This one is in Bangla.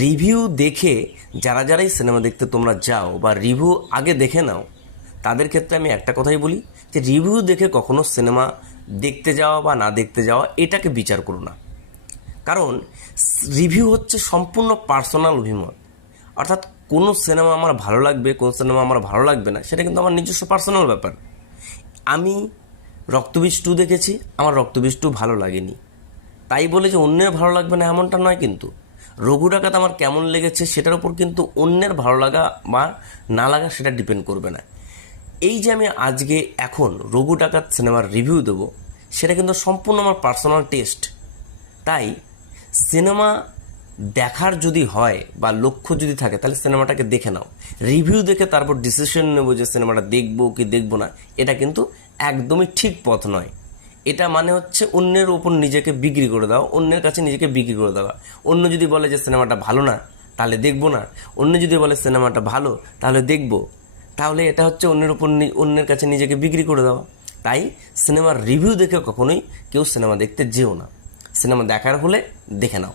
রিভিউ দেখে যারা যারাই সিনেমা দেখতে তোমরা যাও বা রিভিউ আগে দেখে নাও, তাদের ক্ষেত্রে আমি একটা কথাই বলি যে রিভিউ দেখে কখনো সিনেমা দেখতে যাওয়া বা না দেখতে যাওয়া এটাকে বিচার করো না। কারণ রিভিউ হচ্ছে সম্পূর্ণ পার্সোনাল অভিমত। অর্থাৎ কোনো সিনেমা আমার ভালো লাগবে, কোন সিনেমা আমার ভালো লাগবে না, সেটা কিন্তু আমার নিজস্ব পার্সোনাল ব্যাপার। আমি রক্তবীজ টু দেখেছি, আমার রক্তবীজ টু ভালো লাগেনি। তাই বলে যে অন্যের ভালো লাগবে না এমনটা নয় কিন্তু। রঘু ডাকাত আমার কেমন লেগেছে সেটার উপর কিন্তু অন্যের ভালো লাগা বা না লাগা সেটা ডিপেন্ড করবে না। এই যে আমি আজকে এখন রঘু ডাকাত সিনেমার রিভিউ দেবো, সেটা কিন্তু সম্পূর্ণ আমার পার্সোনাল টেস্ট তাই সিনেমা দেখার যদি হয় বা লক্ষ্য যদি থাকে, তাহলে সিনেমাটাকে দেখে নাও। রিভিউ দেখে তারপর ডিসিশন নেব যে সিনেমাটা দেখব কি দেখব না, এটা কিন্তু একদমই ঠিক পথ নয়। এটা মানে হচ্ছে অন্যের ওপর নিজেকে বিক্রি করে দাও, অন্যের কাছে নিজেকে বিক্রি করে দেওয়া। অন্য যদি বলে যে সিনেমাটা ভালো না, তাহলে দেখব না। অন্য যদি বলে সিনেমাটা ভালো, তাহলে দেখব। তাহলে এটা হচ্ছে অন্যের ওপর অন্যের কাছে নিজেকে বিক্রি করে দেওয়া। তাই সিনেমার রিভিউ দেখে কখনোই কেউ সিনেমা দেখতে যেও না। সিনেমা দেখার হলে দেখে নাও।